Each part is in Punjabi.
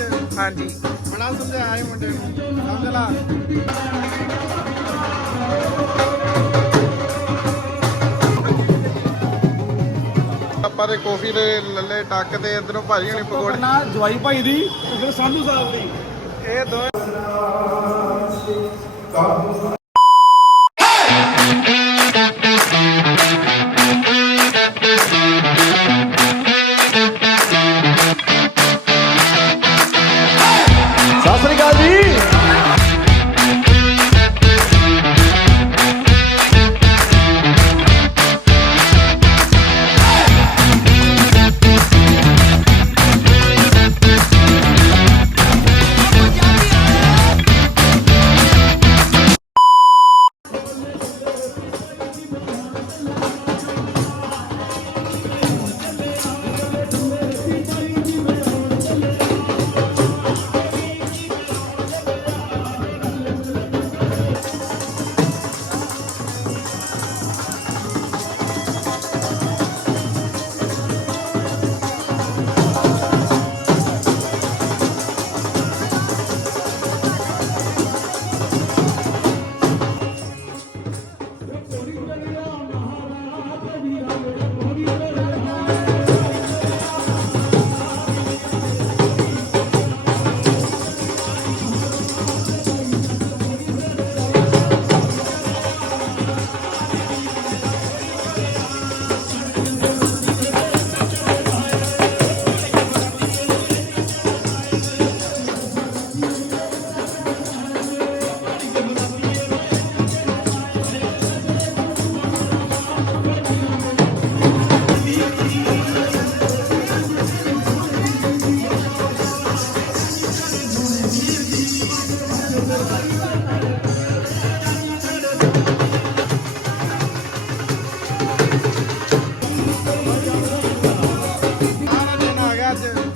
ਅੱਜ ਹਾਂਜੀ ਬੜਾ ਸਮਝਾਇਆ ਇਹ ਮੁੰਡੇ ਨੂੰ। ਸਮਝ ਲਾ। ਆਪਾਂ ਦੇ ਕਾਫੀ ਦੇ ਲੱਲੇ ਟੱਕ ਤੇ ਇਧਰੋਂ ਭਾਜੀ ਹੁਣੀ ਪਕੌੜੇ। ਨਾ ਜਵਾਈ ਭਾਈ ਦੀ ਤੇ ਫਿਰ ਸੰਧੂ ਸਾਹਿਬ ਦੀ। ਇਹ ਦੋ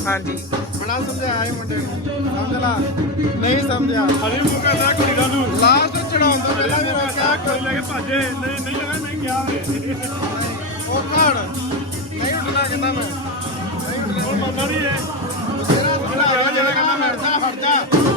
ਹਾਂਜੀ। ਬੜਾ ਸਮਝਾਇਆ ਇਹ ਮੁੰਡੇ ਨੂੰ। ਸਮਝ ਲਾ। ਨਹੀਂ ਸਮਝਿਆ। ਹਰੇ ਮੌਕਾ ਦਾ ਕੁੜੀ ਦਾ ਨੂੰ ਲਾਸਟ ਚੜਾਉਂਦਾ ਪਹਿਲਾਂ ਵੀ ਮੈਂ ਕਿਹਾ ਕੋਈ ਲੈ ਕੇ ਭਾਜੇ ਨਹੀਂ ਨਹੀਂ ਲਗਾ ਮੈਂ ਕਿਹਾ ਵੇ। ਉਹ ਘੜ ਨਹੀਂ ਉੱਠਣਾ ਕਹਿੰਦਾ ਮੈਂ। ਨਹੀਂ ਉੱਠਣਾ ਮੰਨਦਾ ਨਹੀਂ ਹੈ ਤੇਰਾ ਥੋੜਾ ਆ ਜਿਹੜਾ ਕਹਿੰਦਾ ਮੈਂ ਹਟ ਜਾ ਹਟ ਜਾ।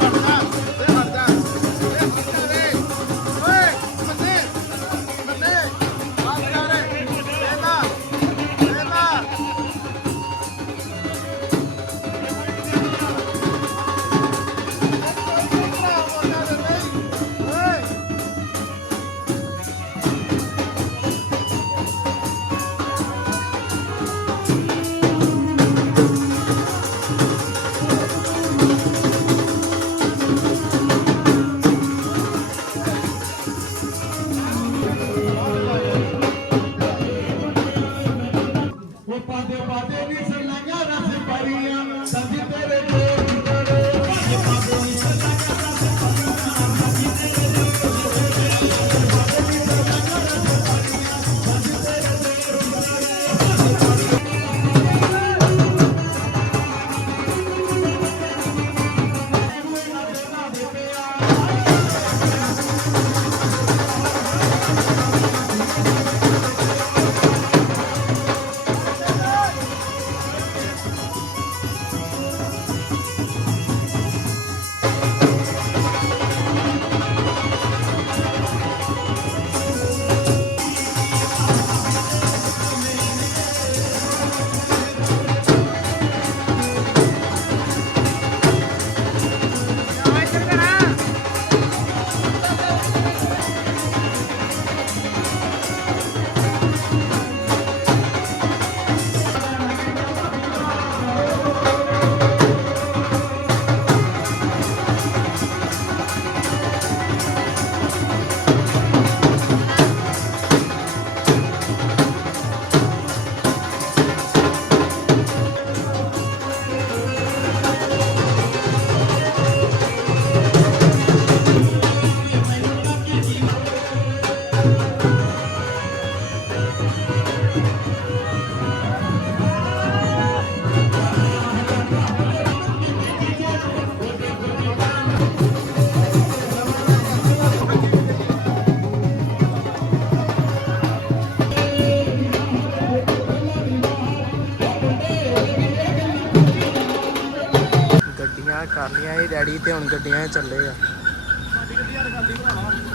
ਡੈਡੀ ਤੇ ਹੁਣ ਗੱਡੀਆਂ 'ਚ ਚੱਲੇ ਆ।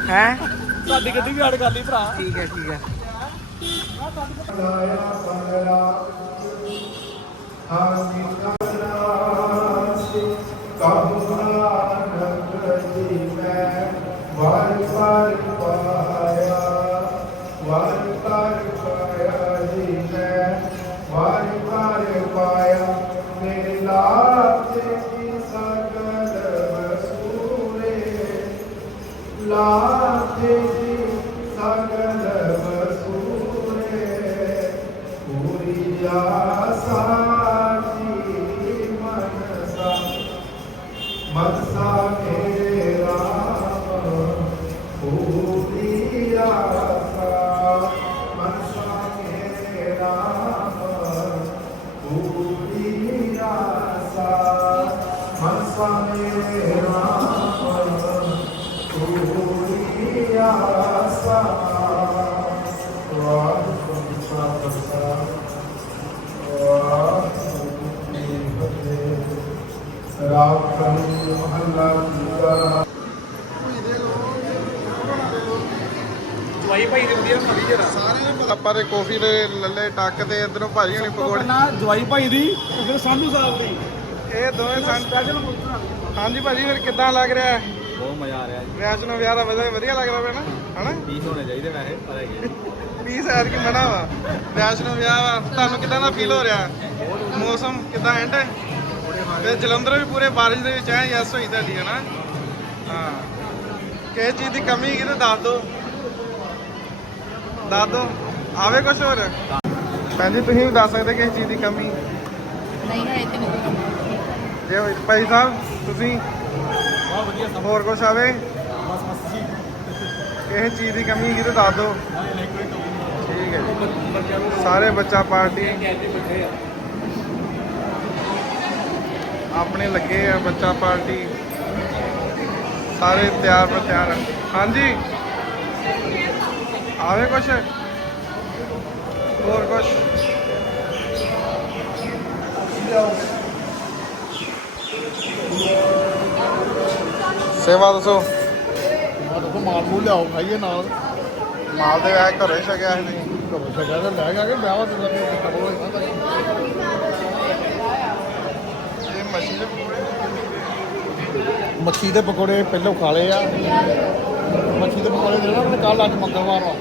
ਹੈ ਸਾਡੀ ਗੱਡੀ ਵੀ ਕਰ ਲਈ ਭਰਾ। ਠੀਕ ਹੈ ਠੀਕ ਹੈ। Lord, ਫਤਿਹ ਰਾਮ ਕਲੀ ਮਹੱਲਾ ਦੂਜਾ ਜਵਾਈ ਭਾਈ ਦੇ ਵਧੀਆ ਖੜੀ ਜਰਾ। ਸਾਰੇ ਆਪਾਂ ਦੇ ਕਾਫੀ ਦੇ ਲੱਲੇ ਟੱਕ ਤੇ ਇਧਰੋਂ ਭਾਜੀ ਹੁਣੀ ਪਕੌੜੇ। ਨਾ ਜਵਾਈ ਭਾਈ ਦੀ ਤੇ ਫਿਰ ਸੰਧੂ ਸਾਹਿਬ ਦੀ। ਇਹ ਦੋਵੇਂ ਸਨ ਹਾਂਜੀ ਭਾਜੀ ਫਿਰ ਕਿੱਦਾਂ ਲੱਗ ਰਿਹਾ? ਹੈ ਬਹੁਤ ਮਜ਼ਾ ਆ ਰਿਹਾ ਜੀ। ਵੈਸ਼ਨੋ ਵਿਆਹ ਦਾ ਵਧੀਆ ਵਧੀਆ ਲੱਗ ਰਿਹਾ ਪਿਆ ਨਾ ਹਨਾ? ਪੀਸ ਹੋਣੇ ਚਾਹੀਦੇ ਵੈਸੇ ਪਰ ਹੈਗੇ ਪੀਸ ਐਰ ਕੀ ਮਨਾ ਵਾ। ਵੈਸ਼ਨੋ ਵਿਆਹ ਵਾ। ਤੁਹਾਨੂੰ ਕਿੱਦਾਂ ਦਾ ਫੀਲ ਹੋ ਰਿਹਾ? ਮੌਸਮ ਕਿੱਦਾਂ ਐਂਡ ਹੈ ਤੇ ਜਲੰਧਰ ਵੀ ਪੂਰੇ ਬਾਰਿਸ਼ ਦੇ ਵਿੱਚ ਐ ਯੈਸ ਹੋਈ ਤੁਹਾਡੀ ਹਨਾ ਹਾਂ। ਕਿਸੇ ਚੀਜ਼ ਦੀ ਕਮੀ ਹੈਗੀ ਤਾਂ ਦੱਸ ਦਿਓ ਦੱਸ ਦਿਓ ਆਵੇ ਕੁਝ ਹੋਰ। ਭੈਣ ਜੀ ਤੁਸੀਂ ਵੀ ਦੱਸ ਸਕਦੇ ਕਿਸੇ ਚੀਜ਼ ਦੀ ਕਮੀ? ਨਹੀਂ ਹੈ ਇਤਨੀ ਜੇ। ਹੋਈ- ਭਾਈ ਸਾਹਿਬ ਤੁਸੀਂ? ਬਹੁਤ ਵਧੀਆ ਸਭ। ਹੋਰ ਕੁਝ ਆਵੇ? ਬਸ ਬਸ ਜੀ। ਕਿਸੇ ਚੀਜ਼ ਦੀ ਕਮੀ ਹੈਗੀ ਤਾਂ ਦੱਸ ਦਿਓ ਠੀਕ ਹੈ ਜੀ। ਸਾਰੇ ਬੱਚਾ ਪਾਰਟੀ। ਆਪਣੇ ਲੱਗੇ ਆ ਬੱਚਾ ਪਾਰਟੀ। ਸਾਰੇ ਤਿਆਰ ਪਰ ਤਿਆਰ ਹਾਂਜੀ। ਆਵੇ ਕੁਛ? ਹੋਰ ਕੁਛ? ਸੇਵਾ ਦੱਸੋ। ਮਾਲ ਮੂਲ ਲਿਆਓ ਖਾਈਏ ਨਾਲ। ਮਾਲ ਦੇ ਵੈਗ ਘਰੇ ਛਕਿਆ ਸੀ। ਨਹੀਂ ਘਰੋਂ ਛੱਡਿਆ ਤਾਂ ਲੈ ਗਿਆ ਕਿ ਵਿਆਹ ਤੇ ਲੱਗੇ ਕਬੋ ਹੋਇਆ ਇਹ ਮੱਛੀ ਦੇ ਮੱਛੀ ਦੇ ਪਕੌੜੇ? ਪਹਿਲਾਂ ਖਾ ਲਏ ਆ। ਮੱਛੀ ਦੇ ਪਕੌੜੇ ਦੇਣਾ ਉਹਨੇ ਕੱਲ ਅੱਜ ਮੰਗਲਵਾਰ ਆ।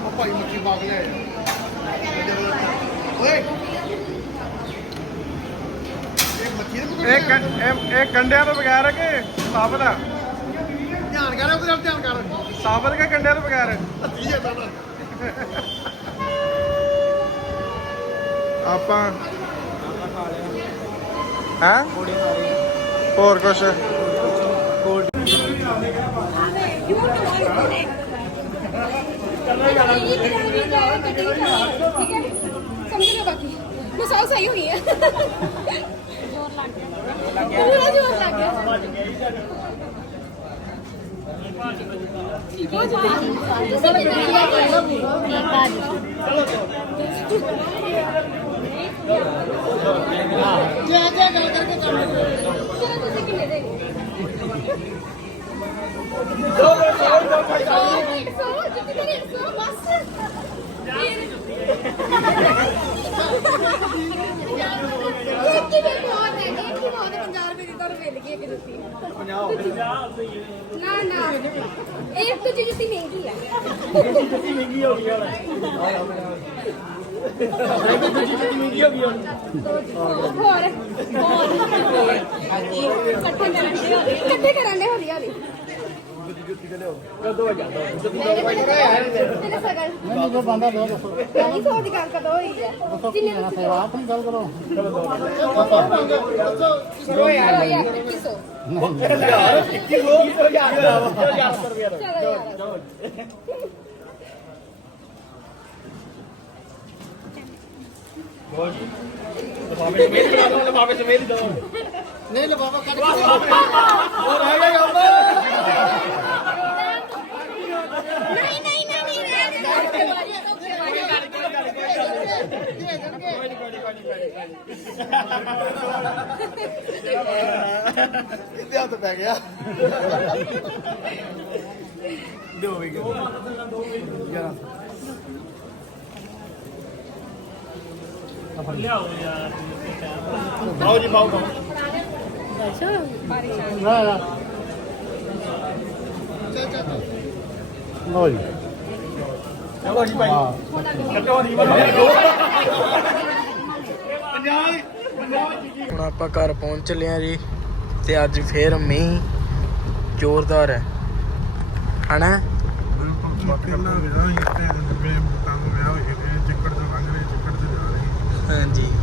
ਉਹ ਭਾਈ ਮੱਛੀ ਬਾਗ ਲੈ ਓਏ! ਇਹ ਮੱਛੀ ਦੇ ਪਕੌੜੇ ਇਹ ਕੰ- ਇਹ ਇਹ ਕੰਡਿਆਂ ਤੋਂ ਬਗੈਰ ਹੈ ਕਿ ਸਾਬਤ ਆ? ਧਿਆਨ ਕਰ ਉਹਦੇ ਨਾਲ ਧਿਆਨ ਕਰ। ਸਾਬਤ ਕਿ ਕੰਡਿਆਂ ਤੋਂ ਬਗੈਰ? ਹੱਥੀ ਜਾਂਦਾ ਨਾ। ਆਪਾਂ ਹਾਂ ਹੋਰ ਕੁਛ ਸਮਝ ਲਓ ਬਾਕੀ ਮਸਾਲ ਸਹੀ ਹੋ ਗਈ ਹੈ ਜ਼ੋਰ ਲੱਗ ਗਿਆ ਪੂਰਾ ਜ਼ੋਰ ਲੱਗ ਗਿਆ ਠੀਕ ਹੋ ਜਾ ਤੁਸੀਂ ਕਿੰਨਾ ਲਿਆ ਗੱਲ ਕਰਕੇ ਕੰਮ ਚਲੋ ਤੁਸੀਂ ਕਿੰਨੇ ਦੇ ਸੋ ਸੋ ਜਿੱਤੀ ਦੇ ਸੋ ਬਸ ਇਹ ਕੀ ਬਹੁਤ ਹੈ ਇਹ ਕੀ ਬਹੁਤ ਹੈ 50 ਰੁਪਏ ਦੀ ਤਾਂ ਮਿਲ ਗਈ ਇੱਕ ਜੁੱਤੀ 50 ਨਾ ਨਾ ਇਹ ਇੱਕ ਜੁੱਤੀ ਮਹਿੰਗੀ ਹੈ ਜੁੱਤੀ ਮਹਿੰਗੀ ਹੋ ਗਈ ਹੋਰ ਹੋਰ ਇਕੱਠੇ ਕਰਨ ਦੇ ਹੌਲੀ ਇਕੱਠੇ ਕਰਨ ਦੇ ਹੌਲੀ ਹੌਲੀ ਕਦੋਂ ਜਾਂਦਾ ਨਹੀਂ ਜੋ ਬੰਦਾ ਗੱਲ ਕਦੋਂ ਹੋਈ ਹੈ ਜਿੰਨੇ ਤੁਸੀਂ ਸੇਵਾ ਆਪਣੀ ਗੱਲ ਕਰੋ ਕਰੋ ਯਾਰ ਯਾਰ 2100 ਚਲੋ ਯਾਰ ਨਹੀਂ ਲਵਾਵਾ ਕੱਢ ਨਹੀਂ ਨਹੀਂ ਨਹੀਂ ਨਹੀਂ ਰਹਿਣ ਦੇ ਇਹਦੇ ਹੱਥ ਪੈ ਗਿਆ ਦੋ ਵੀ ਗਿਆ ਆਓ ਜੀ ਬਾਉ ਬਾਉ ਲਓ ਜੀ। ਚਲੋ ਜੀ ਭਾਈ। ਕੱਟੋ ਦੀ ਹੁਣ ਆਪਾਂ ਘਰ ਪਹੁੰਚ ਚੱਲੇ ਆ ਜੀ ਤੇ ਅੱਜ ਫੇਰ ਮੀਂਹ ਜ਼ੋਰਦਾਰ ਹੈ। ਹਨਾ? ਪਹਿਲਾਂ ਵਿਦਾ ਹੀ ਹਾਂਜੀ।